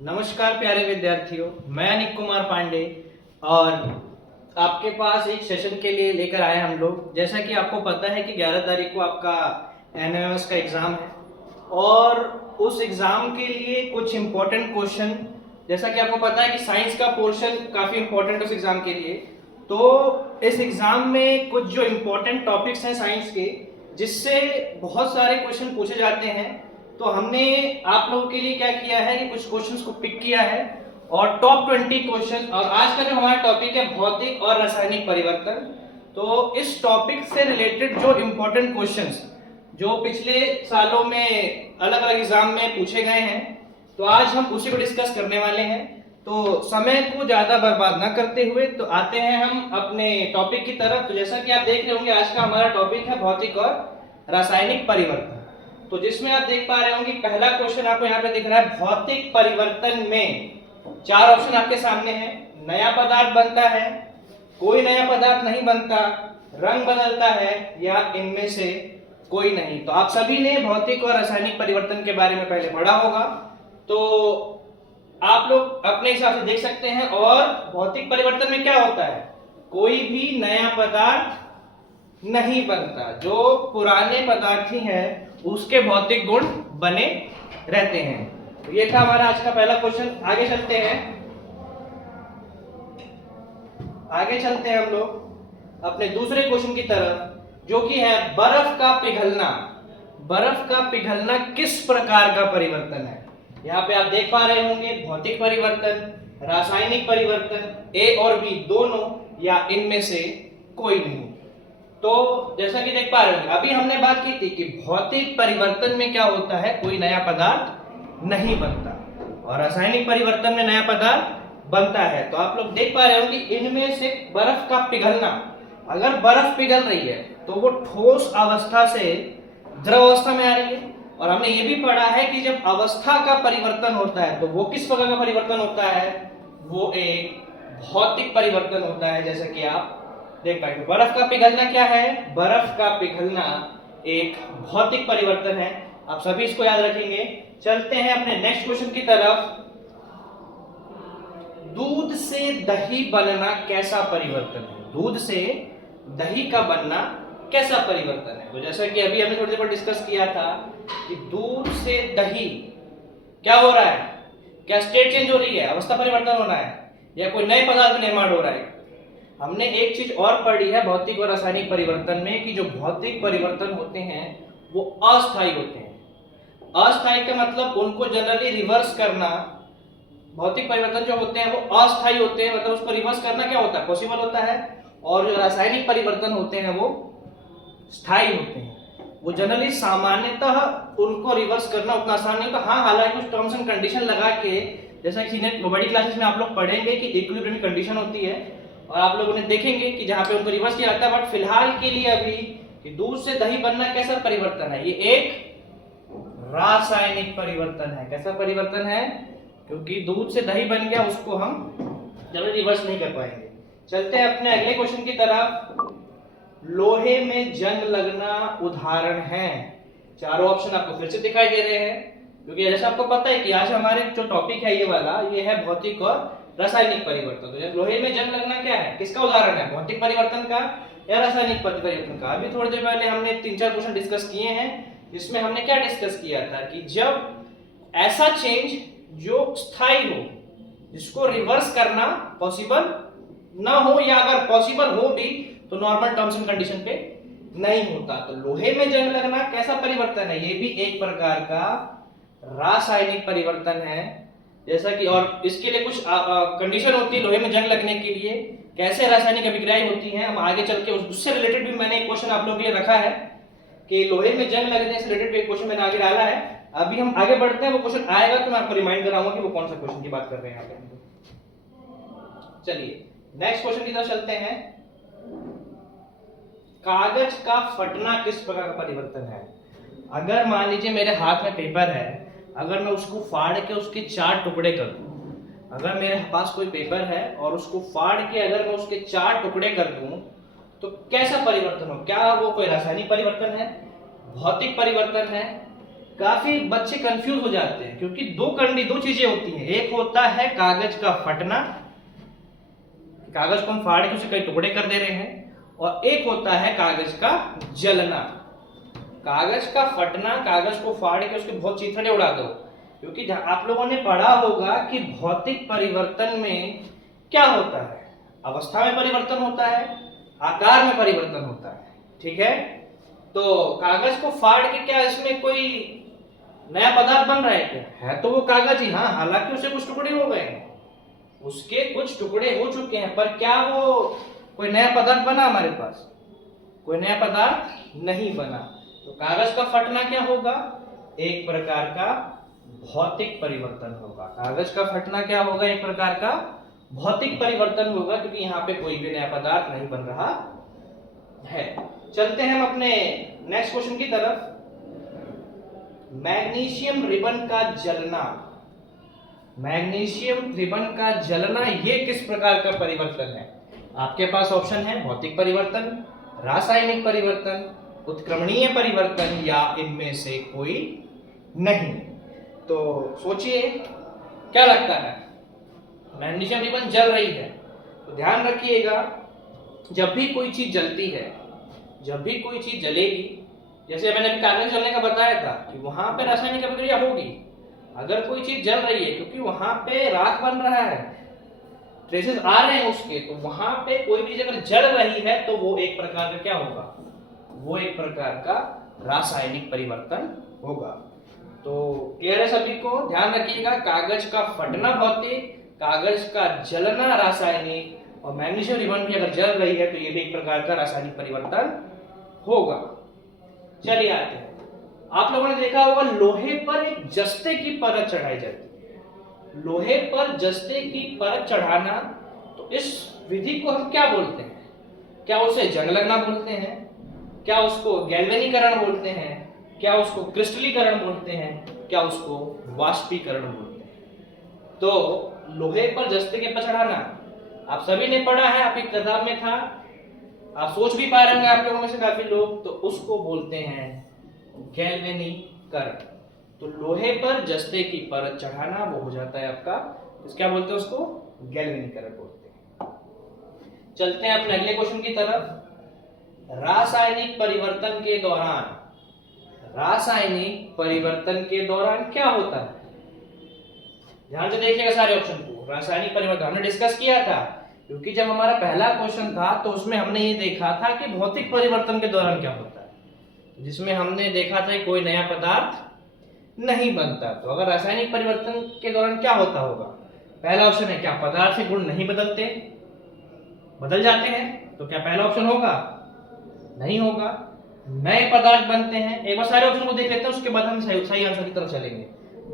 नमस्कार प्यारे विद्यार्थियों, मैं अनिक कुमार पांडे और आपके पास एक सेशन के लिए लेकर आए हम लोग। जैसा कि आपको पता है कि 11 तारीख को आपका एनएमएस का एग्ज़ाम है और उस एग्ज़ाम के लिए कुछ इम्पोर्टेंट क्वेश्चन, जैसा कि आपको पता है कि साइंस का पोर्शन काफ़ी इम्पोर्टेंट है उस एग्ज़ाम के लिए। तो इस एग्ज़ाम में कुछ जो इम्पोर्टेंट टॉपिक्स हैं साइंस के, जिससे बहुत सारे क्वेश्चन पूछे जाते हैं, तो हमने आप लोगों के लिए क्या किया है कि कुछ क्वेश्चंस को पिक किया है और टॉप 20 क्वेश्चन। और आज का जो हमारा टॉपिक है भौतिक और रासायनिक परिवर्तन। तो इस टॉपिक से रिलेटेड जो इम्पोर्टेंट क्वेश्चंस जो पिछले सालों में अलग अलग एग्जाम में पूछे गए हैं, तो आज हम उसी को डिस्कस करने वाले हैं। तो समय को ज्यादा बर्बाद ना करते हुए तो आते हैं हम अपने टॉपिक की तरफ। तो जैसा कि आप देख रहे होंगे, आज का हमारा टॉपिक है भौतिक और रासायनिक परिवर्तन। तो जिसमें आप देख पा रहे होंगे पहला क्वेश्चन आपको यहाँ पे दिख रहा है, भौतिक परिवर्तन में 4 ऑप्शन आपके सामने है। नया पदार्थ बनता है, कोई नया पदार्थ नहीं बनता, रंग बदलता है या इनमें से कोई नहीं। तो आप सभी ने भौतिक और रासायनिक परिवर्तन के बारे में पहले पढ़ा होगा, तो आप लोग अपने हिसाब से देख सकते हैं। और भौतिक परिवर्तन में क्या होता है, कोई भी नया पदार्थ नहीं बनता, जो पुराने पदार्थ ही हैं उसके भौतिक गुण बने रहते हैं। तो ये था हमारा आज का पहला क्वेश्चन। आगे चलते हैं हम लोग अपने दूसरे क्वेश्चन की तरफ, जो कि है बर्फ का पिघलना। बर्फ का पिघलना किस प्रकार का परिवर्तन है। यहाँ पे आप देख पा रहे होंगे भौतिक परिवर्तन, रासायनिक परिवर्तन, ए और बी दोनों या इनमें से कोई नहीं। तो जैसा कि देख पा रहे हैं, अभी हमने बात की थी कि भौतिक परिवर्तन में क्या होता है, कोई नया पदार्थ नहीं बनता, और रासायनिक परिवर्तन में नया पदार्थ बनता है। तो आप लोग देख पा रहे होंगे इनमें से बर्फ का पिघलना, अगर बर्फ पिघल रही है तो वो ठोस अवस्था से द्रव अवस्था में आ रही है। और हमने ये भी पढ़ा है कि जब अवस्था का परिवर्तन होता है तो वो किस प्रकार का परिवर्तन होता है, वो एक भौतिक परिवर्तन होता है। जैसे कि आप देख पाएंगे बर्फ का पिघलना क्या है, बर्फ का पिघलना एक भौतिक परिवर्तन है। आप सभी इसको याद रखेंगे। चलते हैं अपने नेक्स्ट क्वेश्चन की तरफ। दूध से दही बनना कैसा परिवर्तन है। दूध से दही का बनना कैसा परिवर्तन है। तो जैसा कि अभी हमने थोड़ी देर पर डिस्कस किया था कि दूध से दही क्या हो रहा है, क्या स्टेट चेंज हो रही है, अवस्था परिवर्तन हो रहा है, या कोई नए पदार्थ का निर्माण हो रहा है। हमने एक चीज और पढ़ी है भौतिक और रासायनिक परिवर्तन में कि जो भौतिक परिवर्तन होते हैं वो अस्थायी होते हैं। अस्थायी का मतलब उनको जनरली रिवर्स करना। भौतिक परिवर्तन जो होते हैं वो अस्थायी होते हैं, मतलब उसको रिवर्स करना क्या होता है, पॉसिबल होता है। और जो रासायनिक परिवर्तन होते हैं वो स्थायी होते हैं। वो जनरली सामान्यतः उनको रिवर्स करना उतना आसान नहीं होता। हाँ, हालांकि कुछ टर्म्स एंड कंडीशन लगा के, जैसा कि सीनियर बड़ी क्लासेस में आप लोग पढ़ेंगे कि इक्विलिब्रियम कंडीशन होती है और आप लोगों ने देखेंगे कि जहां पे उनको रिवर्स किया जाता है। बट फिलहाल के लिए अभी कि दूध से दही बनना कैसा परिवर्तन है, ये एक रासायनिक परिवर्तन है। कैसा परिवर्तन है, क्योंकि दूध से दही बन गया, उसको हम जब रिवर्स नहीं कर पाएंगे। चलते हैं अपने अगले क्वेश्चन की तरफ। लोहे में जंग लगना उदाहरण है। चारों ऑप्शन आपको फिर से दिखाई दे रहे हैं, क्योंकि जैसा आपको पता है कि आज हमारे जो टॉपिक है ये वाला, ये है भौतिक और रासायनिक परिवर्तन। तो लोहे में जंग लगना क्या है, किसका उदाहरण है, भौतिक परिवर्तन का या रासायनिक परिवर्तन का। अभी थोड़ी देर पहले हमने 3-4 क्वेश्चन डिस्कस किए हैं, जिसमें हमने क्या डिस्कस किया था कि जब ऐसा चेंज जो स्थायी हो, जिसको रिवर्स करना पॉसिबल ना हो, या अगर पॉसिबल हो भी तो नॉर्मल टर्म्स एंड कंडीशन पे नहीं होता। तो लोहे में जंग लगना कैसा परिवर्तन है, ये भी एक प्रकार का रासायनिक परिवर्तन है। जैसा कि और इसके लिए कुछ कंडीशन होती है लोहे में जंग लगने के लिए, कैसे रासायनिक अभिक्रियाएं होती हैं। हम आगे चल के उससे रिलेटेड भी मैंने एक क्वेश्चन आप लोगों के लिए रखा है कि लोहे में जंग लगने से रिलेटेड एक क्वेश्चन मैंने आगे डाला है। अभी हम आगे बढ़ते हैं, वो क्वेश्चन आएगा तो मैं आपको रिमाइंड कराऊंगा कि वो कौन सा क्वेश्चन की बात कर रहे हैं यहाँ पे। चलिए नेक्स्ट क्वेश्चन की तरफ चलते हैं। कागज का फटना किस प्रकार का परिवर्तन है। अगर मान लीजिए मेरे हाथ में पेपर है, अगर मैं उसको फाड़ के उसके 4 टुकड़े कर दूं, अगर मेरे पास कोई पेपर है और उसको फाड़ के अगर मैं उसके 4 टुकड़े कर दूं, तो कैसा परिवर्तन हो, क्या वो कोई रासायनिक परिवर्तन है, भौतिक परिवर्तन है, काफी बच्चे कंफ्यूज हो जाते हैं, क्योंकि दो चीजें होती हैं। एक होता है कागज का फटना, कागज को हम फाड़ के उसे कई टुकड़े कर दे रहे हैं, और एक होता है कागज का जलना। कागज का फटना, कागज को फाड़ के उसके बहुत चीथड़े उड़ा दो, क्योंकि आप लोगों ने पढ़ा होगा कि भौतिक परिवर्तन में क्या होता है, अवस्था में परिवर्तन होता है, आकार में परिवर्तन होता है। ठीक है, तो कागज को फाड़ के क्या इसमें कोई नया पदार्थ बन रहा है क्या? है तो वो कागज ही, हाँ, हालांकि उसे कुछ टुकड़े हो गए हैं, उसके कुछ टुकड़े हो चुके हैं, पर क्या वो कोई नया पदार्थ बना? हमारे पास कोई नया पदार्थ नहीं बना। तो कागज का फटना क्या होगा? एक प्रकार का भौतिक परिवर्तन होगा। कागज का फटना क्या होगा? एक प्रकार का भौतिक परिवर्तन होगा, क्योंकि यहाँ पे कोई भी नया पदार्थ नहीं बन रहा है। चलते हैं हम अपने नेक्स्ट क्वेश्चन की तरफ। मैग्नीशियम रिबन का जलना, मैग्नीशियम रिबन का जलना ये किस प्रकार का परिवर्तन है? आपके पास ऑप्शन है भौतिक परिवर्तन, रासायनिक परिवर्तन, उत्क्रमणीय परिवर्तन, या इनमें से कोई नहीं। तो सोचिए क्या लगता है? मैग्नीशियम रिबन जल रही है, तो ध्यान रखिएगा, जब भी कोई चीज जलती है, जब भी कोई चीज जलेगी, जैसे मैंने अभी कागज जलने का बताया था कि वहां पे रासायनिक अभिक्रिया होगी। अगर कोई चीज जल रही है, क्योंकि वहां पे राख बन रहा है, ट्रेसेस आ रहे हैं उसके, तो वहां पे कोई भी अगर जल रही है तो वो एक प्रकार का क्या होगा? वो एक प्रकार का रासायनिक परिवर्तन होगा। तो क्लियर है सभी को? ध्यान रखिएगा, कागज का फटना भौतिक, कागज का जलना रासायनिक, और मैग्नीशियम रिबन भी अगर जल रही है तो ये भी एक प्रकार का रासायनिक परिवर्तन होगा। चलिए आते हैं। आप लोगों ने देखा होगा लोहे पर एक जस्ते की परत चढ़ाई जाती है। लोहे पर जस्ते की परत चढ़ाना, तो इस विधि को हम क्या बोलते हैं? क्या उसे जंग लगना बोलते हैं? क्या उसको गैल्वेनीकरण बोलते हैं? क्या उसको क्रिस्टलीकरण बोलते हैं? क्या उसको वाष्पीकरण बोलते हैं? तो लोहे पर जस्ते के पर चढ़ाना आप सभी ने पढ़ा है, आपकी किताब में था, आप सोच भी पा रहे होंगे आप लोगों में से काफी लोग, तो उसको बोलते हैं गैल्वेनीकरण। तो लोहे पर जस्ते की परत चढ़ाना वो हो जाता है आपका, क्या बोलते हैं उसको? गैल्वेनीकरण बोलते हैं। चलते हैं अपने अगले क्वेश्चन की तरफ। रासायनिक परिवर्तन के दौरान, रासायनिक परिवर्तन के दौरान क्या होता है? ध्यान से देखिएगा सारे ऑप्शन को। रासायनिक परिवर्तन हमने डिस्कस किया था, क्योंकि जब हमारा पहला क्वेश्चन था तो उसमें हमने ये देखा था कि भौतिक परिवर्तन के दौरान क्या होता है, जिसमें हमने देखा था कि कोई नया पदार्थ नहीं बनता। तो अगर रासायनिक परिवर्तन के दौरान क्या होता होगा? पहला ऑप्शन है, क्या पदार्थ के गुण नहीं बदलते, बदल जाते हैं? तो क्या पहला ऑप्शन होगा? नहीं होगा। नए पदार्थ बनते हैं। एक बार सारे ऑप्शन को देख लेते हैं, उसके बाद हम सही आंसर की तरफ चलेंगे।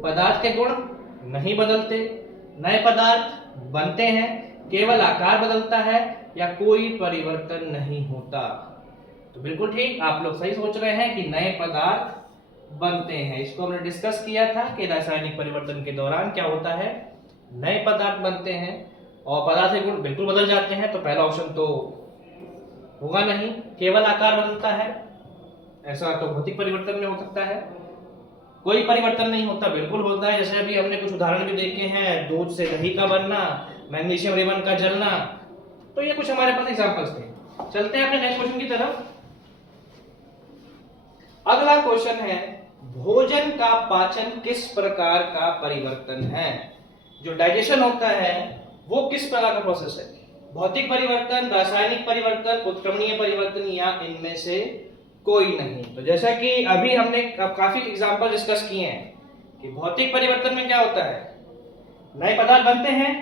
पदार्थ के गुण नहीं बदलते, नए पदार्थ बनते हैं, केवल आकार बदलता है, या कोई परिवर्तन नहीं होता। तो बिल्कुल ठीक, आप लोग सही सोच रहे हैं कि नए पदार्थ बनते हैं। इसको हमने डिस्कस किया था कि रासायनिक परिवर्तन के दौरान क्या होता है? नए पदार्थ बनते हैं और पदार्थ के गुण बिल्कुल बदल जाते हैं। तो पहला ऑप्शन तो होगा नहीं, केवल आकार बदलता है, ऐसा तो भौतिक परिवर्तन में हो सकता है। कोई परिवर्तन नहीं होता, बिल्कुल होता है। जैसे अभी हमने कुछ उदाहरण भी देखे हैं, दूध से दही का बनना, मैग्नीशियम रिबन का जलना, तो ये कुछ हमारे पास एग्जांपल्स थे। चलते हैं अपने नेक्स्ट क्वेश्चन की तरफ। अगला क्वेश्चन है, भोजन का पाचन किस प्रकार का परिवर्तन है? जो डाइजेशन होता है वो किस प्रकार का प्रोसेस है? भौतिक परिवर्तन, रासायनिक परिवर्तन, उत्क्रमणीय परिवर्तन, या इनमें से कोई नहीं? तो जैसा कि अभी हमने काफी एग्जांपल डिस्कस किए हैं कि भौतिक परिवर्तन में क्या होता है? नए पदार्थ बनते हैं?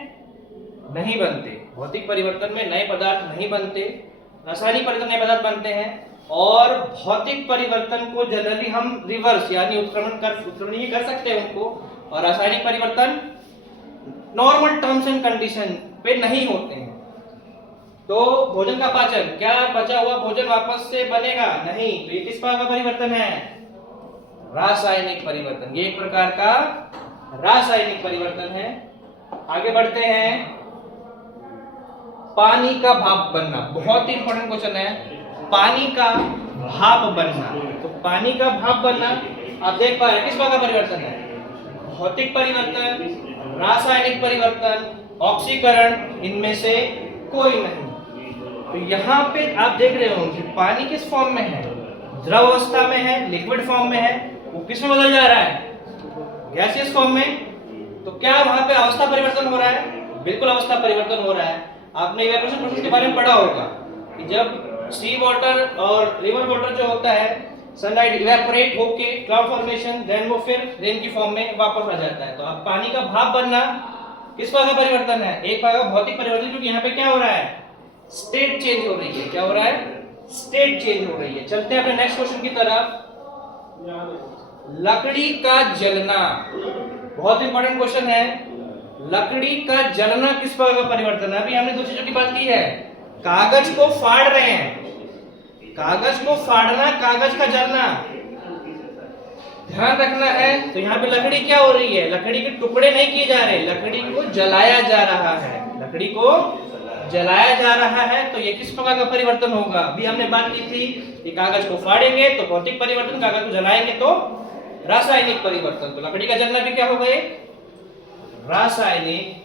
नहीं बनते। भौतिक परिवर्तन में नए पदार्थ नहीं बनते। रासायनिक परिवर्तन नए पदार्थ बनते हैं, और भौतिक परिवर्तन को जनरली हम रिवर्स यानी उत्क्रमणीय कर सकते हैं उनको, और रासायनिक परिवर्तन नॉर्मल टर्म्स एंड कंडीशन पे नहीं होते हैं। तो भोजन का पाचन, क्या बचा हुआ भोजन वापस से बनेगा? नहीं। तो ये किस प्रकार का परिवर्तन है? रासायनिक परिवर्तन। ये एक प्रकार का रासायनिक परिवर्तन है। आगे बढ़ते हैं। पानी का भाप बनना, बहुत ही इंपॉर्टेंट क्वेश्चन है। पानी का भाप बनना, तो पानी का भाप बनना आप देख पा रहे हैं किस प्रकार का परिवर्तन है? भौतिक परिवर्तन, रासायनिक परिवर्तन, ऑक्सीकरण, इनमें से कोई नहीं। तो यहाँ पे आप देख रहे हो कि पानी किस फॉर्म में है? द्रव अवस्था में है, लिक्विड फॉर्म में है। वो किस में बदल जा रहा है? गैसियस फॉर्म में। तो क्या वहां पे अवस्था परिवर्तन हो रहा है? बिल्कुल अवस्था परिवर्तन हो रहा है। आपने इवेपोरेशन प्रोसेस के बारे में पढ़ा होगा कि जब सी वाटर और रिवर वाटर जो होता है, सनलाइट इवेपोरेट होके क्लाउड फॉर्मेशन, देन वो फिर रेन की फॉर्म में वापस आ जाता है। तो अब पानी का भाप बनना किस प्रकार का परिवर्तन है? एक प्रकार का भौतिक परिवर्तन, क्योंकि यहाँ पे क्या हो रहा है? स्टेट चेंज हो रही है। क्या हो रहा है? स्टेट चेंज हो रही है। चलते हैं अपने नेक्स्ट क्वेश्चन की तरफ। लकड़ी का जलना, बहुत इंपॉर्टेंट क्वेश्चन है। लकड़ी का जलना किस प्रकार का परिवर्तन है? अभी हमने दो चीजों की बात की है। कागज को फाड़ रहे हैं, कागज को फाड़ना, कागज का जलना, ध्यान रखना है। तो यहाँ पे लकड़ी क्या हो रही है? लकड़ी के टुकड़े नहीं किए जा रहे, लकड़ी को जलाया जा रहा है, लकड़ी को जलाया जा रहा है। तो ये किस प्रकार का परिवर्तन होगा? अभी हमने बात की थी कि कागज को फाड़ेंगे तो भौतिक परिवर्तन, कागज को जलाएंगे तो रासायनिक परिवर्तन। तो लकड़ी का जलना भी क्या होगा? रासायनिक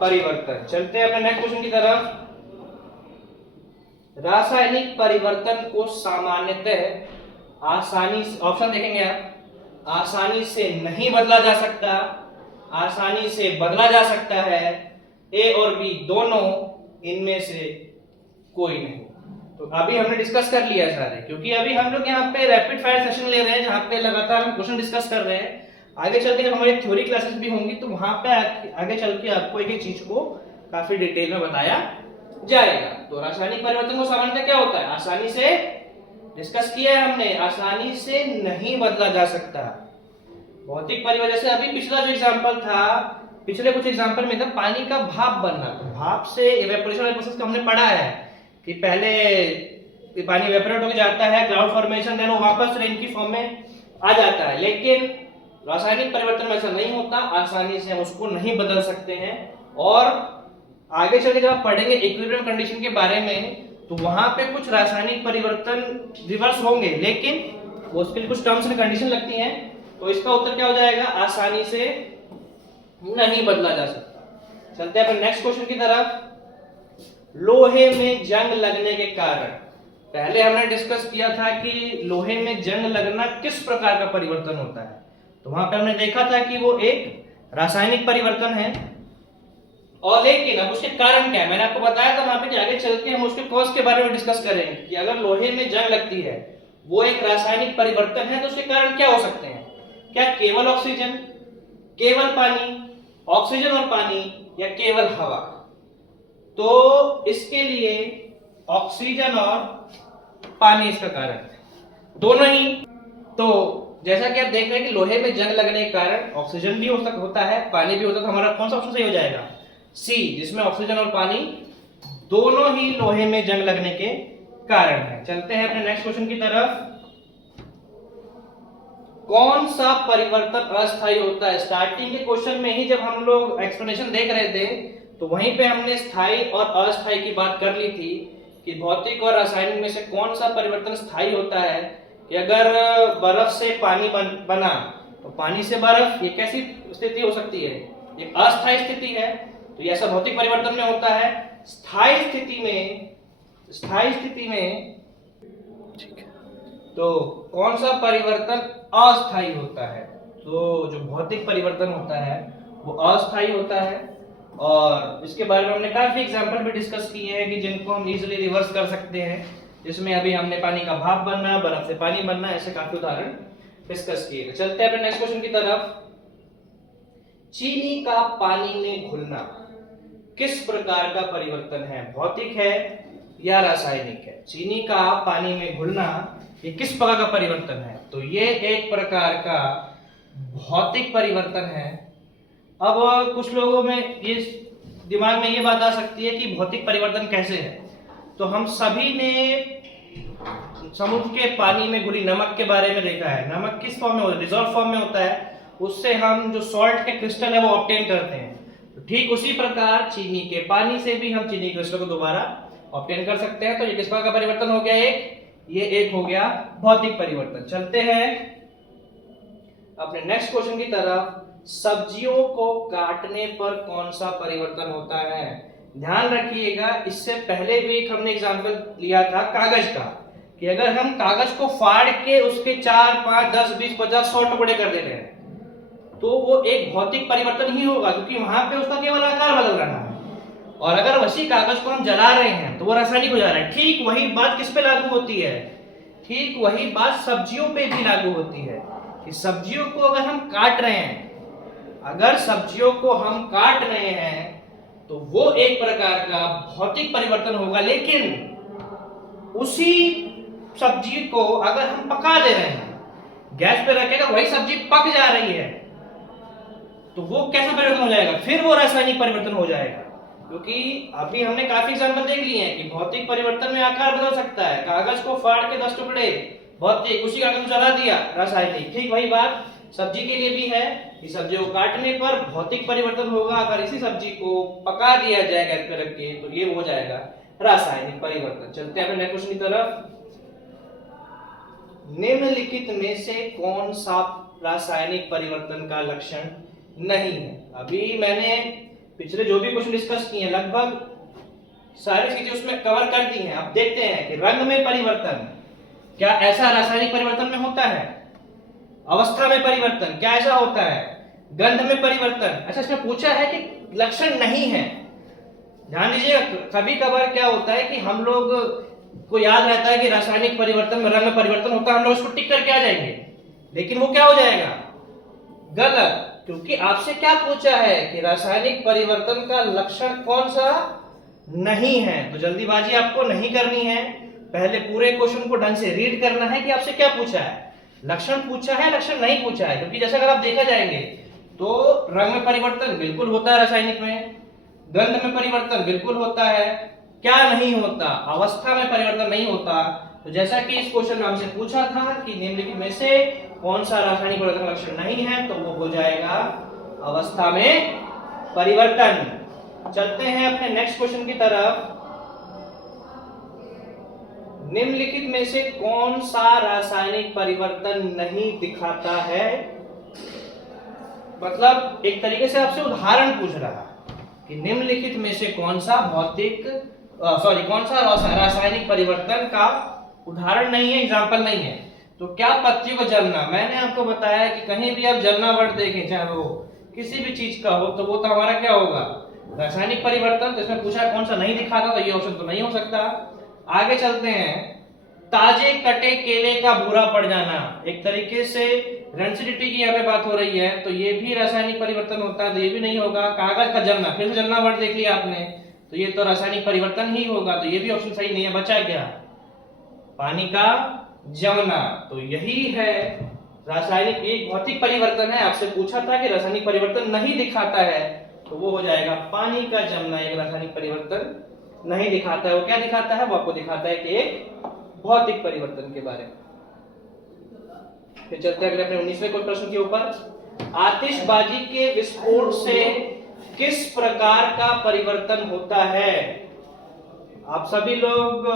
परिवर्तन। चलते हैं अपने नेक्स्ट क्वेश्चन की तरफ। रासायनिक परिवर्तन को सामान्यतः आसानी से, ऑप्शन देखेंगे आप, आसानी से नहीं बदला जा सकता, आसानी से बदला जा सकता है, ए और बी दोनों, इनमें से कोई नहीं। तो अभी हमने डिस्कस कर लिया सारे, क्योंकि अभी हम लोग यहाँ पे रैपिड फायर सेशन ले रहे हैं जहाँ पे लगातार हम क्वेश्चन डिस्कस कर रहे हैं। आगे चल के जब हमारी थ्योरी क्लासेस भी होंगी तो वहां पे आगे चल के आपको एक एक चीज को काफी डिटेल में बताया जाएगा। तो रासायनिक परिवर्तन को सामान्यतः क्या होता है? आसानी से, डिस्कस किया है हमने, आसानी से नहीं बदला जा सकता। भौतिक परिवर्तन, जैसे अभी पिछला जो एग्जांपल था, पिछले कुछ एग्जांपल में था पानी का भाप बनना। तो भाप से इवेपोरेशन वाले प्रोसेस को हमने पढ़ा है कि पहले पानी इवेपोरेट होकर जाता है, क्लाउड फॉर्मेशन, देन वो वापस रेन की फॉर्म में आ जाता है। लेकिन रासायनिक परिवर्तन में ऐसा नहीं होता, आसानी से हम उसको नहीं बदल सकते हैं। और आगे चल के जब आप पढ़ेंगे इक्विलिब्रियम कंडीशन के बारे में, तो वहां पे कुछ रासायनिक परिवर्तन रिवर्स होंगे, लेकिन वो उसके लिए कुछ टर्म्स एंड कंडीशन लगती हैं। तो इसका उत्तर क्या हो जाएगा? आसानी से नहीं बदला जा सकता। चलते हैं अपने नेक्स्ट क्वेश्चन की तरफ। लोहे में जंग लगने के कारण, पहले हमने डिस्कस किया था कि लोहे में जंग लगना किस प्रकार का परिवर्तन होता है। तो वहां पे हमने देखा था कि वो एक रासायनिक परिवर्तन है। और लेकिन अब उसके कारण क्या है? मैंने आपको बताया था वहां पे कि आगे चल के हम उसके कॉज के बारे में डिस्कस करेंगे कि अगर लोहे में जंग लगती है, वो एक रासायनिक परिवर्तन है, तो उसके कारण क्या हो सकते हैं? क्या केवल ऑक्सीजन, केवल पानी, ऑक्सीजन और पानी, या केवल हवा? तो इसके लिए ऑक्सीजन और पानी इसका कारण है, दोनों ही। तो जैसा कि आप देख रहे हैं कि लोहे में जंग लगने के कारण ऑक्सीजन भी होता है, पानी भी होता है। तो हमारा कौन सा ऑप्शन सही हो जाएगा? सी, जिसमें ऑक्सीजन और पानी दोनों ही लोहे में जंग लगने के कारण है। चलते हैं अपने नेक्स्ट क्वेश्चन की तरफ। कौन सा परिवर्तन अस्थायी होता है? स्टार्टिंग के क्वेश्चन में ही जब हम लोग एक्सप्लेनेशन देख रहे थे तो वहीं पे हमने स्थायी और अस्थायी की बात कर ली थी कि भौतिक और रासायनिक में से कौन सा परिवर्तन स्थायी होता है। कि अगर बर्फ से पानी बना तो पानी से बर्फ, ये कैसी स्थिति हो सकती है? एक अस्थायी स्थिति है। तो ये ऐसा भौतिक परिवर्तन में होता है। स्थायी स्थिति में तो कौन सा परिवर्तन अस्थायी होता है? तो जो भौतिक परिवर्तन होता है वो अस्थायी होता है। और इसके बारे में हमने काफी एग्जांपल भी डिस्कस किए हैं कि जिनको हम इजीली रिवर्स कर सकते हैं, जिसमें अभी हमने पानी का भाप बनना, बर्फ से पानी बनना, ऐसे काफी उदाहरण डिस्कस किए। चलते हैं अपने नेक्स्ट क्वेश्चन की तरफ। चीनी का पानी में घुलना किस प्रकार का परिवर्तन है? भौतिक है या रासायनिक है? चीनी का पानी में घुलना ये किस प्रकार का परिवर्तन है? तो ये एक प्रकार का भौतिक परिवर्तन है। अब कुछ लोगों में ये दिमाग में ये बात आ सकती है कि भौतिक परिवर्तन कैसे है। तो हम सभी ने समुद्र के पानी में घुली नमक के बारे में देखा है। नमक किस फॉर्म में होता है? डिसॉल्व फॉर्म में होता है। उससे हम जो सॉल्ट के क्रिस्टल है वो ऑब्टेन करते हैं। तो ठीक उसी प्रकार चीनी के पानी से भी हम चीनी क्रिस्टल को दोबारा ऑब्टेन कर सकते हैं। तो ये किस प्रकार का परिवर्तन हो गया? ये एक हो गया भौतिक परिवर्तन। चलते हैं अपने नेक्स्ट क्वेश्चन की तरफ। सब्जियों को काटने पर कौन सा परिवर्तन होता है? ध्यान रखिएगा, इससे पहले भी एक हमने एग्जांपल लिया था कागज का, कि अगर हम कागज को फाड़ के उसके 4, 5, 10, 20, 50, 100 टुकड़े कर देते हैं तो वो एक भौतिक परिवर्तन ही होगा, क्योंकि वहां पे उसका केवल आकार बदल रहा है। और अगर वही कागज को हम जला रहे हैं तो वो रासायनिक हो जा रहा है। ठीक वही बात किस पे लागू होती है? ठीक वही बात सब्जियों पे भी लागू होती है, कि सब्जियों को अगर हम काट रहे हैं, अगर सब्जियों को हम काट रहे हैं तो वो एक प्रकार का भौतिक परिवर्तन होगा। लेकिन उसी सब्जी को अगर हम पका दे रहे हैं, गैस पे रखेगा, वही सब्जी पक जा रही है, तो वो कैसा परिवर्तन हो जाएगा? फिर वो रासायनिक परिवर्तन हो जाएगा। क्योंकि अभी हमने काफी एग्जाम्पल देख लिए हैं कि भौतिक परिवर्तन में आकार बदल सकता है। कागज को फाड़ के 10 टुकड़े भौतिक, उसी कागज को जला दिया रासायनिक। ठीक वही बात सब्जी के लिए भी है कि सब्जी को काटने पर भौतिक परिवर्तन होगा, अगर इसी सब्जी को पका दिया जाए गैस पे रख के तो ये हो जाएगा रासायनिक परिवर्तन। चलते हैं नेक्स्ट क्वेश्चन की तरफ। निम्नलिखित में से कौन सा रासायनिक परिवर्तन का लक्षण नहीं है? अभी मैंने पिछले जो भी क्वेश्चन डिस्कस किए हैं लगभग सारी चीजें उसमें कवर कर दी हैं। अब देखते हैं कि रंग में परिवर्तन क्या ऐसा रासायनिक परिवर्तन में होता है? अवस्था में परिवर्तन क्या ऐसा होता है? गंध में परिवर्तन, अच्छा इसमें पूछा है कि लक्षण नहीं है। ध्यान दीजिएगा, कभी कभार क्या होता है कि हम लोग को याद रहता है कि रासायनिक परिवर्तन में रंग में परिवर्तन होता है, हम लोग उसको टिक करके आ जाएंगे, लेकिन वो क्या हो जाएगा? गलत। क्योंकि आपसे क्या पूछा है कि रासायनिक परिवर्तन का लक्षण कौन सा नहीं है, तो जल्दीबाजी आपको नहीं करनी है। पहले पूरे क्वेश्चन को ढंग से रीड करना है कि आपसे क्या पूछा है, लक्षण पूछा है, लक्षण नहीं पूछा है। क्योंकि जैसे अगर आप देखा जाएंगे तो रंग में परिवर्तन बिल्कुल होता है रासायनिक में, गंध में परिवर्तन बिल्कुल होता है, क्या नहीं होता? अवस्था में परिवर्तन नहीं होता। तो जैसा कि इस क्वेश्चन में हमसे पूछा था कि निम्नलिखित में से कौन सा रासायनिक परिवर्तन का लक्षण नहीं है, तो वो हो जाएगा अवस्था में परिवर्तन। चलते हैं अपने नेक्स्ट क्वेश्चन की तरफ। निम्नलिखित में से कौन सा रासायनिक परिवर्तन नहीं दिखाता है? मतलब एक तरीके से आपसे उदाहरण पूछ रहा कि निम्नलिखित में से कौन सा कौन सा रासायनिक परिवर्तन का उदाहरण नहीं है, एग्जाम्पल नहीं है। तो क्या पत्तियों को जलना, मैंने आपको बताया कि कहीं भी आप जलना वर्ड देखें, चाहे वो किसी भी चीज का हो, तो वो तो हमारा क्या होगा? रासायनिक परिवर्तन। तो इसमें पूछा कौन सा नहीं दिखाता, तो ये ऑप्शन तो नहीं हो सकता। आगे चलते हैं। ताजे कटे केले का भूरा पड़ जाना, एक तरीके से रेंसिडिटी की यहाँ पे बात हो रही है, तो ये भी रासायनिक परिवर्तन होता है, तो ये भी नहीं होगा। कागज का जलना, फिर से जलना वर्ड देख लिया आपने, तो ये तो रासायनिक परिवर्तन ही होगा, तो ये भी ऑप्शन सही नहीं है। बचा क्या? पानी का जमना, तो यही है रासायनिक, एक भौतिक परिवर्तन है। आपसे पूछा था कि रासायनिक परिवर्तन नहीं दिखाता है, तो वो हो जाएगा पानी का जमना एक रासायनिक परिवर्तन नहीं दिखाता है। वो क्या दिखाता है? वो आपको दिखाता है कि एक भौतिक परिवर्तन के बारे में। फिर चलते हैं अगले अपने 19वें प्रश्न के ऊपर। आतिशबाजी के विस्फोट से किस प्रकार का परिवर्तन होता है? आप सभी लोग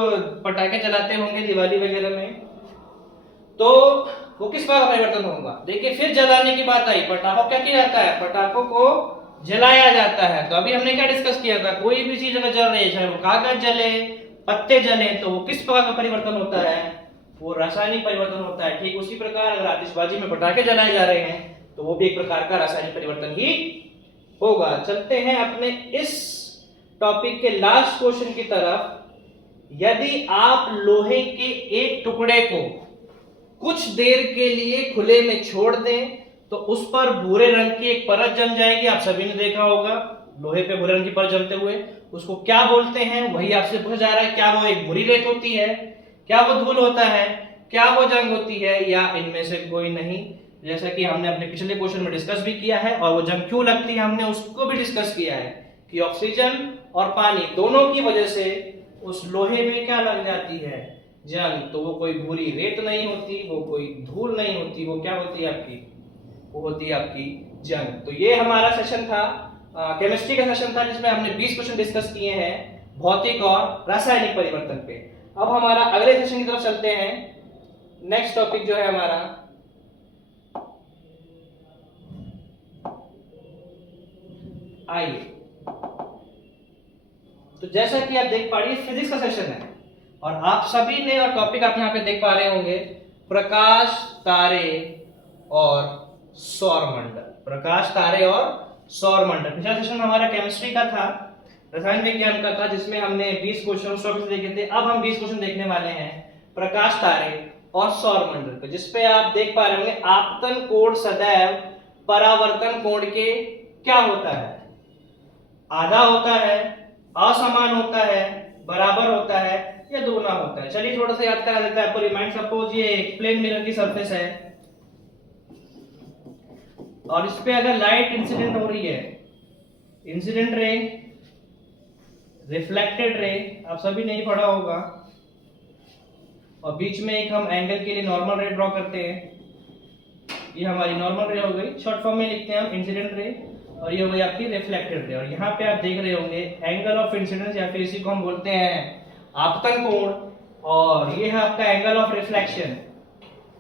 पटाखे जलाते होंगे दिवाली वगैरह में, तो वो किस प्रकार का परिवर्तन होगा? देखिए, फिर जलाने की बात आई, पटाखों क्या किया जाता है? पटाखों को जलाया जाता है। तो अभी हमने क्या डिस्कस किया था, कोई भी चीज अगर जल रही है, चाहे वो कागज जले, पत्ते जले, तो वो किस प्रकार का परिवर्तन होता है? वो रासायनिक परिवर्तन होता है। ठीक उसी प्रकार अगर आतिशबाजी में पटाखे जलाए जा रहे हैं तो वो भी एक प्रकार का रासायनिक परिवर्तन ही होगा। चलते हैं अपने इस टॉपिक के लास्ट क्वेश्चन की तरफ। यदि आप लोहे के एक टुकड़े को कुछ देर के लिए खुले में छोड़ दें तो उस पर भूरे रंग की एक परत जम जाएगी। आप सभी ने देखा होगा लोहे पे भूरे रंग की परत जमते हुए, उसको क्या बोलते हैं? वही आपसे पूछा जा रहा है। क्या वो एक भूरी रेत होती है, क्या वो धूल होता है, क्या वो जंग होती है, या इनमें से कोई नहीं? जैसा कि हमने अपने पिछले क्वेश्चन में डिस्कस भी किया है, और वो जंग क्यों लगती है हमने उसको भी डिस्कस किया है कि ऑक्सीजन और पानी दोनों की वजह से उस लोहे में क्या लग जाती है? जंग। तो वो कोई भूरी रेत नहीं होती, वो कोई धूल नहीं होती, वो क्या होती है आपकी? वो होती है आपकी जंग। तो ये हमारा सेशन था, केमिस्ट्री का सेशन था, जिसमें हमने 20 क्वेश्चन डिस्कस किए हैं भौतिक और रासायनिक परिवर्तन पे। अब हमारा अगले सेशन की तरफ चलते हैं। नेक्स्ट टॉपिक जो है हमारा आइए, तो जैसा कि आप देख पा रहे हैं फिजिक्स का सेशन है और आप सभी ने, और टॉपिक आप यहाँ पे देख पा रहे होंगे, प्रकाश, तारे और सौरमंडल। प्रकाश, तारे और सौरमंडल। पिछला सेशन हमारा केमिस्ट्री का था, रसायन विज्ञान का था, जिसमें हमने 20 क्वेश्चन टॉपिक देखे थे। अब हम 20 क्वेश्चन देखने वाले हैं प्रकाश, तारे और सौरमंडल पे, जिसपे आप देख पा रहे होंगे आपतन कोण सदैव परावर्तन कोण के क्या होता है, आधा होता है, असमान होता है, बराबर होता है या दोगुना होता है। चलिए थोड़ा सा याद करा देता है आपको रिमाइंड। सपोज ये प्लेन मिरर की सरफेस है और इस पे अगर लाइट इंसिडेंट हो रही है, इंसिडेंट रे, रिफ्लेक्टेड रे, आप सभी ने ही पढ़ा होगा, और बीच में एक हम एंगल के लिए नॉर्मल रे ड्रॉ करते हैं। ये हमारी नॉर्मल रे हो गई, शॉर्ट फॉर्म में लिखते हैं हम इंसिडेंट रे, और ये हो गई आपकी रिफ्लेक्टेड रे। और यहाँ पे आप देख रहे होंगे एंगल ऑफ इंसिडेंस, या फिर इसी को हम बोलते हैं आपतन कोण, और ये है आपका एंगल ऑफ रिफ्लेक्शन,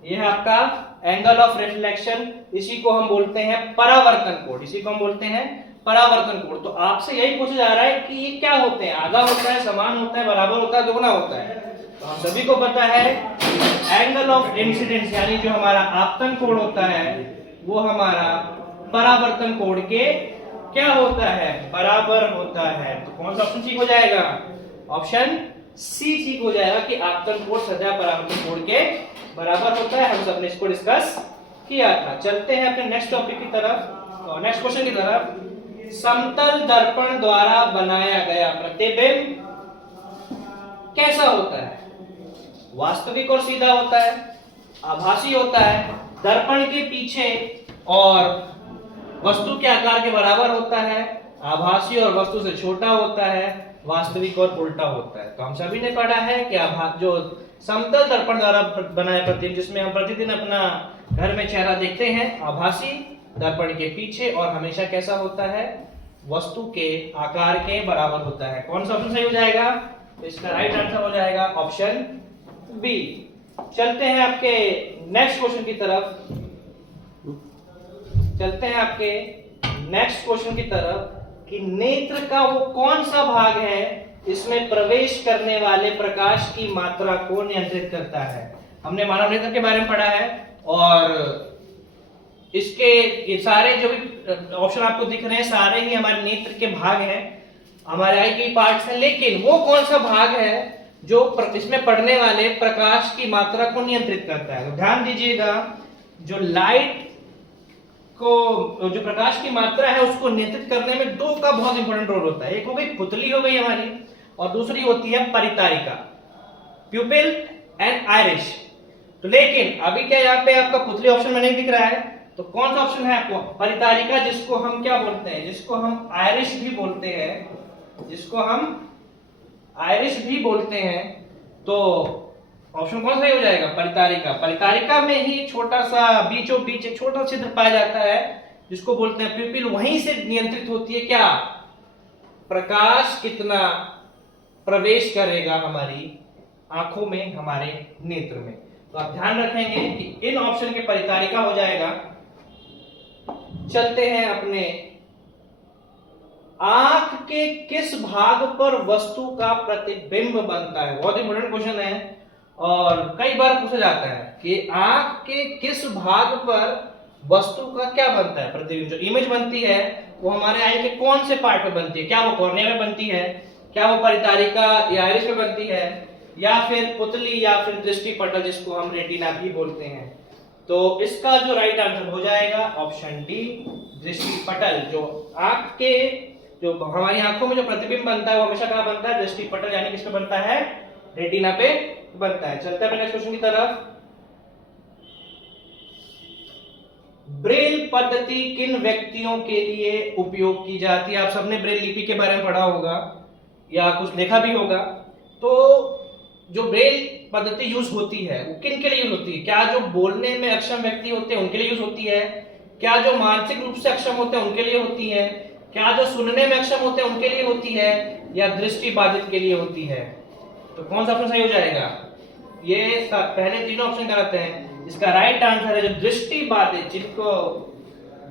ये है आपका एंगल ऑफ रिफ्लेक्शन, इसी को हम बोलते हैं परावर्तन कोण, इसी को हम बोलते हैं परावर्तन कोण। तो आपसे यही पूछा जा रहा है कि ये क्या होते हैं, आधा होता है, समान होता है, बराबर होता है, दोगुना होता है। तो हम सभी को पता है एंगल ऑफ इंसिडेंस यानी जो हमारा आपतन कोण होता है वो हमारा परावर्तन कोण के क्या होता है, बराबर होता है। तो कौन सा ऑप्शन ठीक हो जाएगा, ऑप्शन सी ठीक हो जाएगा कि आपतन कोण सदैव परावर्तन कोण के बराबर होता है। हम सबने इसको डिस्कस किया था। चलते हैं अपने नेक्स्ट टॉपिक की तरफ और नेक्स्ट क्वेश्चन की तरफ। समतल दर्पण द्वारा बनाया गया प्रतिबिंब कैसा होता है, वास्तविक और सीधा होता है, आभासी होता है, दर्पण के पीछे और वस्तु के आकार के बराबर होता है, आभासी और वस्तु से छोटा होता है, वास्तविक और उल्टा होता है। तो हम सभी ने पढ़ा है कि जो समतल दर्पण द्वारा बनाया प्रतिबिंब, जिसमें हम प्रतिदिन अपना घर में चेहरा देखते हैं, आभासी, दर्पण के पीछे और हमेशा कैसा होता है, वस्तु के आकार के बराबर होता है। कौन सा ऑप्शन सही हो जाएगा, तो इसका राइट आंसर हो जाएगा ऑप्शन बी। चलते हैं आपके नेक्स्ट क्वेश्चन की तरफ, चलते हैं आपके नेक्स्ट क्वेश्चन की तरफ कि नेत्र का वो कौन सा भाग है इसमें प्रवेश करने वाले प्रकाश की मात्रा को नियंत्रित करता है। हमने मानव नेत्र के बारे में पढ़ा है और इसके ये सारे जो भी ऑप्शन आपको दिख रहे हैं सारे ही हमारे नेत्र के भाग हैं, हमारे आई के पार्ट्स हैं, लेकिन वो कौन सा भाग है जो इसमें पड़ने वाले प्रकाश की मात्रा को नियंत्रित करता है। तो ध्यान दीजिएगा, जो लाइट को, जो प्रकाश की मात्रा है उसको नियंत्रित करने में दो का बहुत इंपॉर्टेंट रोल होता है। एक हो गई पुतली हो गई हमारी, और दूसरी होती है परितारिका, प्यूपिल एंड आइरिश। तो लेकिन अभी क्या यहाँ पे आपका पुतली ऑप्शन में नहीं दिख रहा है, तो कौन सा ऑप्शन है आपको, परितारिका, जिसको हम क्या बोलते हैं, जिसको हम आइरिश भी बोलते हैं, जिसको हम आइरिश भी बोलते हैं। तो ऑप्शन कौन सा हो जाएगा, परितारिका। परितारिका में ही छोटा सा बीचों बीच एक छोटा छिद्र पाया जाता है जिसको बोलते हैं प्यूपिल, वहीं से नियंत्रित होती है क्या, प्रकाश कितना प्रवेश करेगा हमारी आंखों में, हमारे नेत्र में। तो आप ध्यान रखेंगे कि इन ऑप्शन के परितारिका हो जाएगा। चलते हैं अपने आंख के किस भाग पर वस्तु का प्रतिबिंब बनता है, बहुत इंपॉर्टेंट क्वेश्चन है और कई बार पूछा जाता है कि आंख के किस भाग पर वस्तु का क्या बनता है प्रतिबिंब। जो इमेज बनती है वो हमारे आई के कौन से पार्ट में बनती है, क्या वो कॉर्निया में बनती है, क्या वो परितारिका या आइरिस में बनती है, या फिर पुतली, या फिर दृष्टि पटल जिसको हम रेटिना भी बोलते हैं। तो इसका जो राइट आंसर हो जाएगा ऑप्शन डी, दृष्टि पटल। जो आंख के, जो हमारी आंखों में जो प्रतिबिंब बनता है वो हमेशा कहां बनता है, दृष्टि पटल, यानी किस पे बनता है, रेटिना पे बनता है। चलते हैं नेक्स्ट क्वेश्चन की तरफ। ब्रेल पद्धति किन व्यक्तियों के लिए उपयोग की जाती है। आप सबने ब्रेल लिपि के बारे में पढ़ा होगा या कुछ देखा भी होगा। तो जो ब्रेल पद्धति यूज होती है वो किन के लिए यूज होती है, क्या जो बोलने में अक्षम व्यक्ति होते हैं उनके लिए यूज होती है, क्या जो मानसिक रूप से अक्षम होते हैं उनके लिए होती है, क्या जो सुनने में अक्षम होते हैं उनके लिए होती है, या दृष्टि बाधित के लिए होती है। तो कौन सा ऑप्शन सही हो जाएगा, ये पहले तीनों ऑप्शन गलत हैं। इसका राइट आंसर है जो दृष्टि बाधित, जिनको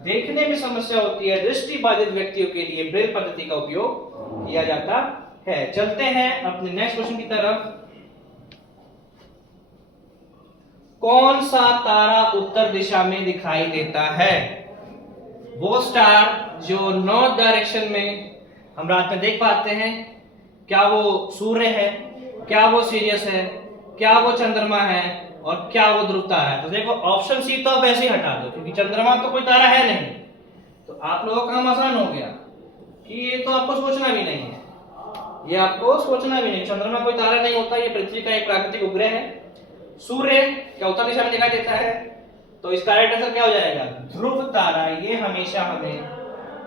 देखने में समस्या होती है, दृष्टि बाधित व्यक्तियों के लिए ब्रेल पद्धति का उपयोग किया जाता है। चलते हैं अपने नेक्स्ट क्वेश्चन की तरफ। कौन सा तारा उत्तर दिशा में दिखाई देता है? वो स्टार जो नॉर्थ डायरेक्शन में हम रात में देख पाते हैं, क्या वो सूर्य है, क्या वो सीरियस है, क्या वो चंद्रमा है, और क्या वो ध्रुव तारा है? तो देखो ऑप्शन सी तो आप ऐसे ही हटा दो, क्योंकि चंद्रमा तो कोई तारा है नहीं। तो आप लोगों का काम आसान हो गया कि ये तो आपको सोचना भी नहीं है, ये आपको सोचना भी नहीं। चंद्रमा कोई तारा नहीं होता, ये पृथ्वी का एक प्राकृतिक उपग्रह है। सूर्य क्या उत्तर दिशा में दिखाई देता है, तो इसका राइट आंसर क्या हो जाएगा? ध्रुव तारा। ये हमेशा हमें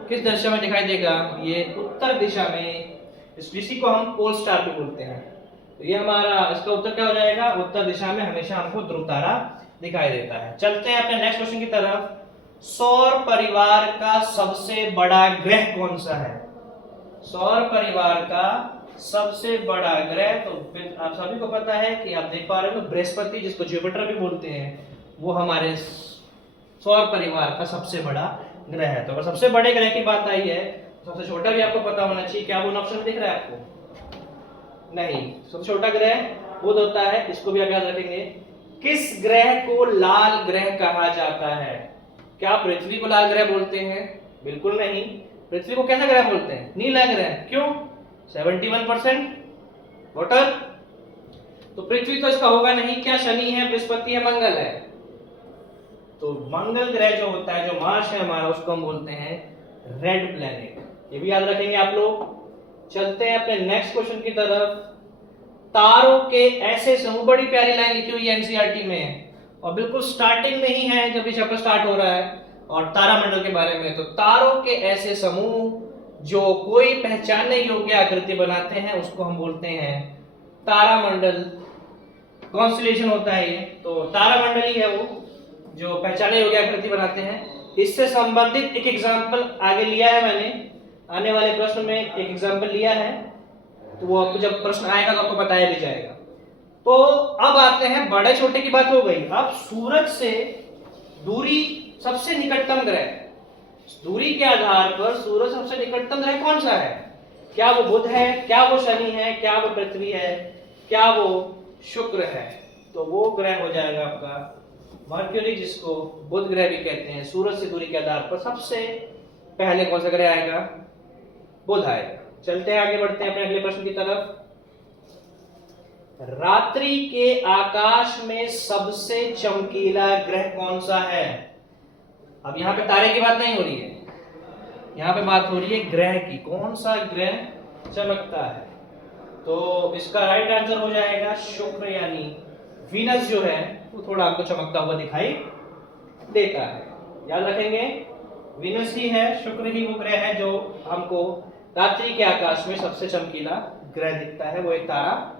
किस दिशा में दिखाई देगा? ये उत्तर दिशा में। इसी को हम पोल स्टार भी बोलते हैं। तो ये हमारा इसका उत्तर क्या हो जाएगा? उत्तर दिशा में हमेशा हमको ध्रुव तारा दिखाई देता है। चलते हैं अपने नेक्स्ट क्वेश्चन की तरफ। सौर परिवार का सबसे बड़ा ग्रह कौन सा है? सौर परिवार का सबसे बड़ा ग्रह, तो आप सभी को पता है कि आप देख पा रहे हो, बृहस्पति जिसको जुपिटर भी बोलते हैं, वो हमारे सौर परिवार का सबसे बड़ा ग्रह है। तो अगर सबसे बड़े ग्रह की बात आई है, सबसे छोटा भी आपको पता होना चाहिए। क्या वो ऑप्शन दिख रहा है आपको? नहीं, सबसे छोटा ग्रह बुध होता है, इसको भी आप याद रखेंगे। किस ग्रह को लाल ग्रह कहा जाता है? क्या पृथ्वी को लाल ग्रह बोलते हैं? बिल्कुल नहीं। पृथ्वी को कैसा ग्रह बोलते हैं? नीला ग्रह। क्यों? 71% वाटर। तो पृथ्वी तो इसका होगा नहीं। क्या शनि है, बृहस्पति है, मंगल है? तो मंगल ग्रह जो होता है, जो मार्स है हमारा, उसको हम बोलते हैं रेड प्लेनेट। ये भी याद रखेंगे आप लोग। चलते हैं अपने नेक्स्ट क्वेश्चन की तरफ। तारों के ऐसे समूह, बड़ी प्यारी लाइन लिखी हुई है एनसीईआरटी में, और बिल्कुल स्टार्टिंग में ही है जब ये चैप्टर स्टार्ट हो रहा है, और तारामंडल के बारे में। तो तारों के ऐसे समूह जो कोई पहचानने योग्य आकृति बनाते हैं, उसको हम बोलते हैं तारामंडल। कॉन्स्टेलेशन होता है ये, तो तारामंडल ही है वो जो पहचानने योग्य आकृति बनाते हैं। इससे संबंधित एक एग्जाम्पल आगे लिया है मैंने, आने वाले प्रश्न में एक एग्जाम्पल लिया है, तो वो आपको जब प्रश्न आएगा तो आपको बताया भी जाएगा। तो अब आते हैं, बड़े छोटे की बात हो गई। अब सूरज से दूरी सबसे निकटतम ग्रह, दूरी के आधार पर सूरज सबसे निकटतम ग्रह कौन सा है? क्या वो बुध है, क्या वो शनि है, क्या वो पृथ्वी है, क्या वो शुक्र है? तो वो ग्रह हो जाएगा आपका मर्क्यूरी, जिसको बुध ग्रह भी कहते हैं। सूरज से दूरी के आधार पर सबसे पहले कौन सा ग्रह आएगा? बुध आएगा। चलते हैं आगे, बढ़ते हैं अपने अगले प्रश्न की तरफ। रात्रि के आकाश में सबसे चमकीला ग्रह कौन सा है? अब यहाँ पे तारे की बात नहीं हो रही है, यहाँ पे बात हो रही है ग्रह की। कौन सा ग्रह चमकता है? तो इसका राइट आंसर हो जाएगा शुक्र, यानी वीनस जो है वो थोड़ा आपको चमकता हुआ दिखाई देता है। याद रखेंगे, वीनस ही है, शुक्र ही वो ग्रह है जो हमको रात्रि के आकाश में सबसे चमकीला ग्रह दिखता है। वो एक तारा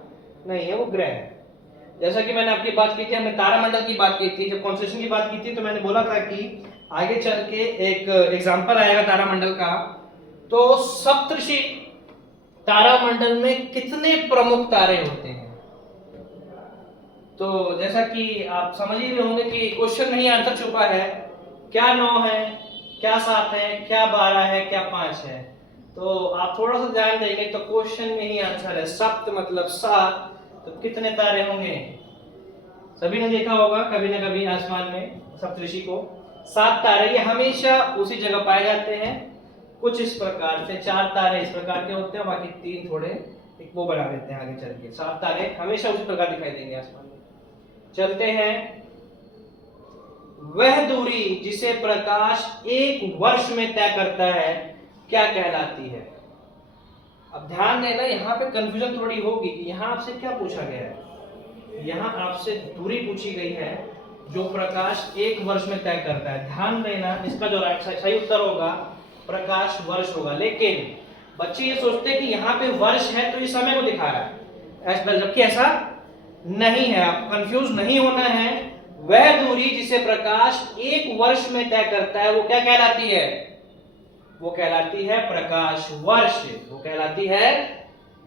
नहीं है, वो ग्रह है। जैसा कि मैंने आपकी बात की थी, हमने तारामंडल की बात की थी, जब कॉन्स्टेलेशन की बात की थी, तो मैंने बोला था कि आगे चल के एक एग्जाम्पल आएगा तारामंडल का। तो सप्तऋषि तारामंडल में कितने प्रमुख तारे होते हैं? तो जैसा कि आप समझ ही रहे होंगे कि क्वेश्चन में ही आंसर छुपा है। क्या 9 है, क्या 7 है, क्या 12 है, क्या 5 है? तो आप थोड़ा सा ध्यान देंगे तो क्वेश्चन में ही आंसर है। सप्त मतलब 7, तो कितने तारे होंगे? सभी ने देखा होगा कभी ना कभी आसमान में सप्तऋषि को। 7 तारे, ये हमेशा उसी जगह पाए जाते हैं। कुछ इस प्रकार से 4 तारे इस प्रकार के होते हैं, बाकी 3 थोड़े एक वो बना देते हैं आगे चल के। 7 तारे हमेशा उसी प्रकार दिखाई देंगे आसमान में। चलते हैं, वह दूरी जिसे प्रकाश 1 वर्ष में तय करता है क्या कहलाती है? अब ध्यान देना, यहाँ पे कंफ्यूजन थोड़ी होगी कि यहाँ आपसे क्या पूछा गया है। यहाँ आपसे दूरी पूछी गई है जो प्रकाश 1 वर्ष में तय करता है। ध्यान देना, इसका जो सही उत्तर होगा प्रकाश वर्ष होगा। लेकिन बच्चे ये सोचते हैं कि यहाँ पे वर्ष है तो ये समय को दिखा रहा है, जबकि ऐसा नहीं है। आप कंफ्यूज नहीं होना है। वह दूरी जिसे प्रकाश 1 वर्ष में तय करता है वो क्या कहलाती है? वो कहलाती है प्रकाश वर्ष। वो कहलाती है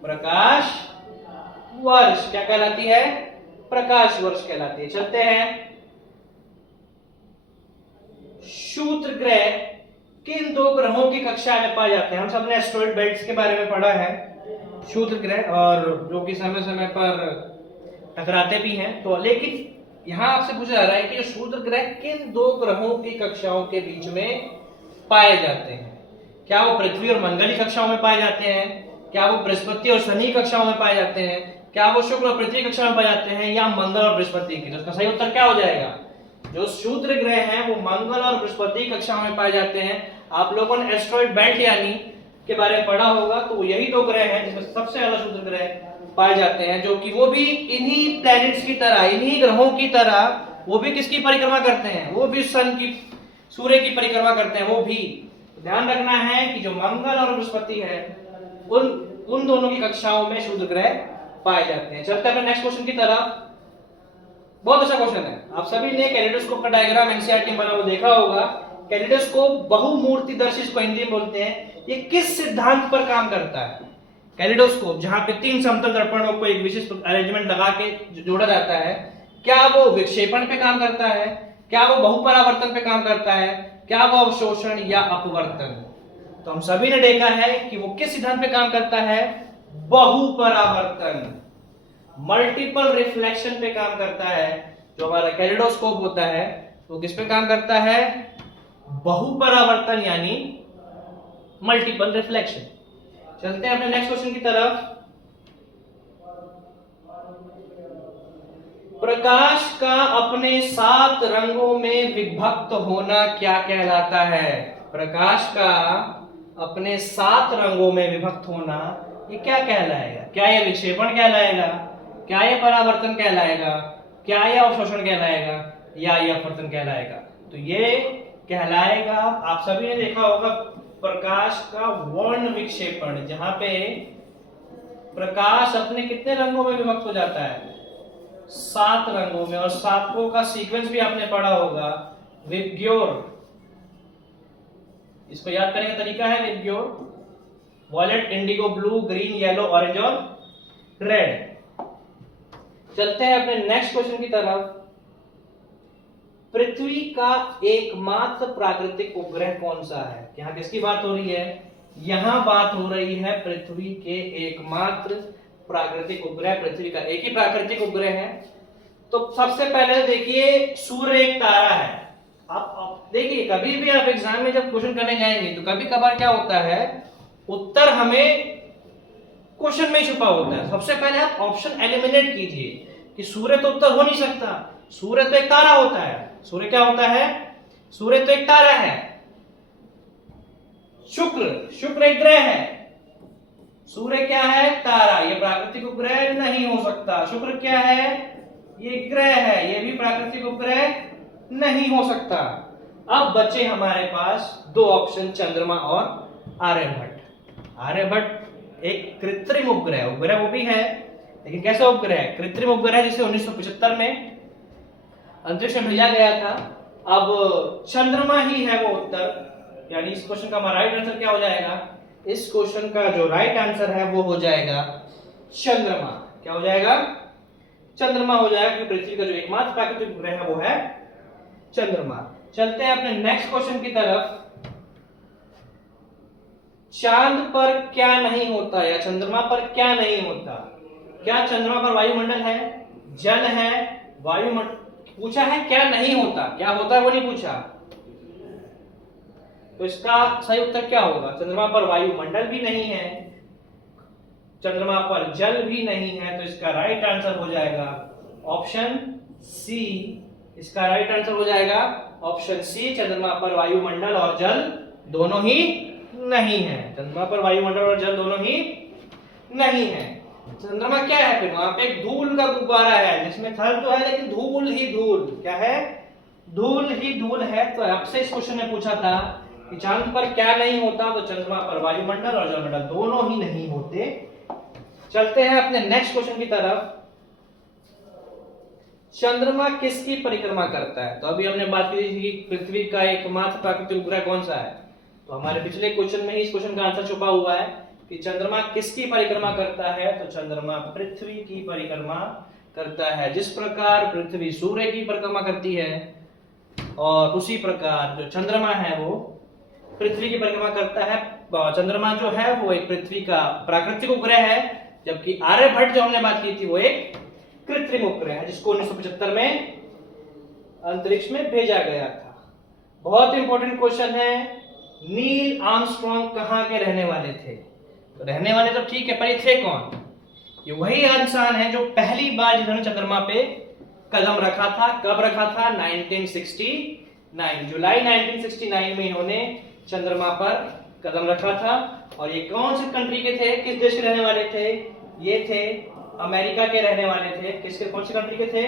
प्रकाश वर्ष। क्या कहलाती है? प्रकाश वर्ष कहलाती है। चलते हैं, क्षुद्र ग्रह किन दो ग्रहों की कक्षा में पाए जाते हैं? हम सबने एस्टेरॉयड बेल्ट्स के बारे में पढ़ा है, क्षुद्र ग्रह, और जो कि समय समय पर टकराते भी हैं। तो लेकिन यहाँ आपसे पूछा जा रहा है कि क्षुद्र ग्रह किन दो ग्रहों की कक्षाओं के बीच में पाए जाते हैं? क्या वो पृथ्वी और मंगल की कक्षाओं में पाए जाते हैं? क्या वो बृहस्पति और शनि कक्षाओं में पाए जाते हैं? क्या वो शुक्र और पृथ्वी कक्षा में पाए जाते हैं, या मंगल और बृहस्पति की? तो इसका सही उत्तर क्या हो जाएगा? जो क्षुद्र ग्रह हैं वो मंगल और बृहस्पति कक्षाओं में पाए जाते हैं। आप लोगों ने एस्टेरॉयड बेल्ट यानी के बारे में पढ़ा होगा, तो यही दो ग्रह हैं जिसमें सबसे ज्यादा क्षुद्र ग्रह पाए जाते हैं, जो कि वो भी इन्हीं प्लैनेट्स की तरह, इन्हीं ग्रहों की तरह, वो भी किसकी परिक्रमा करते हैं? वो भी सन की, सूर्य की परिक्रमा करते हैं। वो भी ध्यान रखना है कि जो मंगल और बृहस्पति है उन दोनों की कक्षाओं में क्षुद्र ग्रह पाए जाते हैं। चलते हैं नेक्स्ट क्वेश्चन की तरफ। बहुत अच्छा क्वेश्चन है। आप सभी ने कैलेडोस्कोप का डायग्राम एनसीईआरटी में बना वो देखा होगा। कैलेडोस्कोप बहुमूर्तिदर्शी इसको हिंदी में बोलते हैं। ये किस सिद्धांत पर काम करता है? कैलेडोस्कोप, जहां पे 3 समतल दर्पणों को एक विशिष्ट अरेंजमेंट लगा के जोड़ा जाता है, क्या वो विक्षेपण पे काम करता है? क्या वो बहुपरावर्तन पे काम करता है? क्या वो अवशोषण या अपवर्तन? तो हम सभी ने देखा है कि वो किस सिद्धांत पे काम करता है? बहुपरावर्तन, मल्टीपल रिफ्लेक्शन पे काम करता है। जो हमारा कैलेडोस्कोप होता है वो किस पे काम करता है? बहुपरावर्तन यानी मल्टीपल रिफ्लेक्शन। चलते हैं अपने नेक्स्ट क्वेश्चन की तरफ। प्रकाश का अपने 7 रंगों में विभक्त होना क्या कहलाता है? प्रकाश का अपने 7 रंगों में विभक्त होना ये क्या कहलाएगा? क्या ये विक्षेपण कहलाएगा? क्या ये परावर्तन कहलाएगा? क्या ये अवशोषण कहलाएगा? या ये अपवर्तन कहलाएगा? तो ये कहलाएगा, आप सभी ने देखा होगा, प्रकाश का वर्ण विक्षेपण, जहां पे प्रकाश अपने कितने रंगों में विभक्त हो जाता है? 7 रंगों में। और 7 का सीक्वेंस भी आपने पढ़ा होगा, विबग्योर। इसको याद करने का तरीका है VIBGYOR: violet, indigo, blue, green, yellow, orange और रेड। चलते हैं अपने नेक्स्ट क्वेश्चन की तरफ। पृथ्वी का एकमात्र प्राकृतिक उपग्रह कौन सा है? यहाँ किसकी बात हो रही है? यहाँ बात हो रही है पृथ्वी के एकमात्र प्राकृतिक उपग्रह। पृथ्वी का एक ही प्राकृतिक उपग्रह है। तो सबसे पहले देखिए, सूर्य एक तारा है। आप देखिए, कभी भी आप एग्जाम में जब क्वेश्चन करने जाएंगे तो कभी कभार क्या होता है, उत्तर हमें क्वेश्चन में छुपा होता है। सबसे पहले आप ऑप्शन एलिमिनेट कीजिए कि सूर्य तो उत्तर हो नहीं सकता, सूर्य तो एक तारा होता है। सूर्य क्या होता है? सूर्य तो एक तारा है। शुक्र एक ग्रह है। सूर्य क्या है? तारा। ये प्राकृतिक उपग्रह नहीं हो सकता। शुक्र क्या है? ये ग्रह है, ये भी प्राकृतिक उपग्रह नहीं हो सकता। अब बचे हमारे पास 2 ऑप्शन, चंद्रमा और आर्यभट्ट। आर्यभट्ट एक कृत्रिम उपग्रह वो भी है, लेकिन कैसा उपग्रह? कृत्रिम उपग्रह, जिसे 1975 में अंतरिक्ष में भेजा गया था। अब चंद्रमा ही है वो उत्तर, यानी इस क्वेश्चन का हमारा राइट आंसर क्या हो जाएगा? इस क्वेश्चन का जो राइट आंसर है वो हो जाएगा चंद्रमा। क्या हो जाएगा? चंद्रमा हो जाएगा, क्योंकि पृथ्वी का जो एकमात्र प्राकृतिक उपग्रह है वो है चंद्रमा। चलते हैं अपने नेक्स्ट क्वेश्चन की तरफ। चांद पर क्या नहीं होता या चंद्रमा पर क्या नहीं होता? क्या चंद्रमा पर वायुमंडल है, जल है, वायुमंडल पूछा है, क्या नहीं होता? क्या होता है वो नहीं पूछा। तो इसका सही उत्तर क्या होगा? चंद्रमा पर वायुमंडल भी नहीं है, चंद्रमा पर जल भी नहीं है। तो इसका राइट आंसर हो जाएगा ऑप्शन सी। इसका राइट आंसर हो जाएगा ऑप्शन सी। चंद्रमा पर वायुमंडल और जल दोनों ही नहीं है। चंद्रमा पर वायुमंडल और जल दोनों ही नहीं है। चंद्रमा क्या है फिर? वहां पे एक धूल का गुब्बारा है, जिसमें थल तो है लेकिन धूल ही धूल। क्या है? धूल ही धूल है। तो आपसे इस क्वेश्चन में पूछा था कि चांद पर क्या नहीं होता, तो चंद्रमा पर वायुमंडल और जलमंडल दोनों ही नहीं होते। चलते हैं अपने नेक्स्ट क्वेश्चन की तरफ। चंद्रमा किसकी परिक्रमा करता है? तो अभी हमने बात की थी कि पृथ्वी का एकमात्र प्राकृतिक उपग्रह कौन सा है। तो हमारे पिछले क्वेश्चन में ही इस क्वेश्चन का आंसर छुपा हुआ है कि चंद्रमा किसकी परिक्रमा करता है। तो चंद्रमा पृथ्वी की परिक्रमा करता है। जिस प्रकार पृथ्वी सूर्य की परिक्रमा करती है, और उसी प्रकार जो चंद्रमा है वो पृथ्वी की परिक्रमा करता है। चंद्रमा जो है वो एक पृथ्वी का प्राकृतिक उपग्रह है, जबकि आर्यभट्ट जो हमने बात की थी वो एक कृत्रिम उपग्रह है, जिसको 1975 में अंतरिक्ष में भेजा गया था। बहुत इंपॉर्टेंट क्वेश्चन है, नील आर्मस्ट्रॉन्ग कहाँ के रहने वाले थे? तो रहने वाले तो ठीक है, पर ये थे कौन? ये वही इंसान है जो पहली बार जिन्होंने चंद्रमा पे कदम रखा था। कब रखा था? 1969, जुलाई 1969 में इन्होंने चंद्रमा पर कदम रखा था। और ये कौन से कंट्री के थे, किस देश के रहने वाले थे? ये थे अमेरिका के रहने वाले थे। किसके, कौन से कंट्री के थे?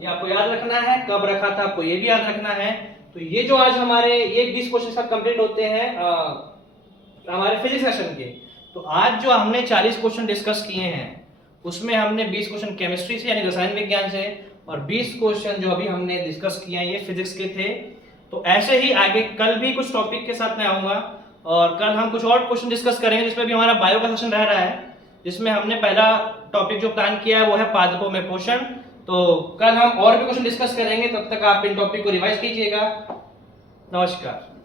ये आपको याद रखना है। कब रखा था आपको ये भी याद रखना है। तो ये जो आज हमारे ये 20 क्वेश्चन सब कंप्लीट होते हैं हमारे फिजिक्स सेशन के। तो आज जो हमने 40 क्वेश्चन डिस्कस किए हैं उसमें हमने 20 क्वेश्चन केमिस्ट्री से यानी रसायन विज्ञान से, और 20 क्वेश्चन जो अभी हमने डिस्कस किए हैं ये फिजिक्स के थे। तो ऐसे ही आगे कल भी कुछ टॉपिक के साथ मैं आऊंगा, और कल हम कुछ और क्वेश्चन डिस्कस करेंगे, जिसमें भी हमारा बायो का सेशन रह रहा है, जिसमें हमने पहला टॉपिक जो प्लान किया है वो है पादपों में पोषण। तो कल हम और भी क्वेश्चन डिस्कस करेंगे, तब तक आप इन टॉपिक को रिवाइज कीजिएगा। नमस्कार।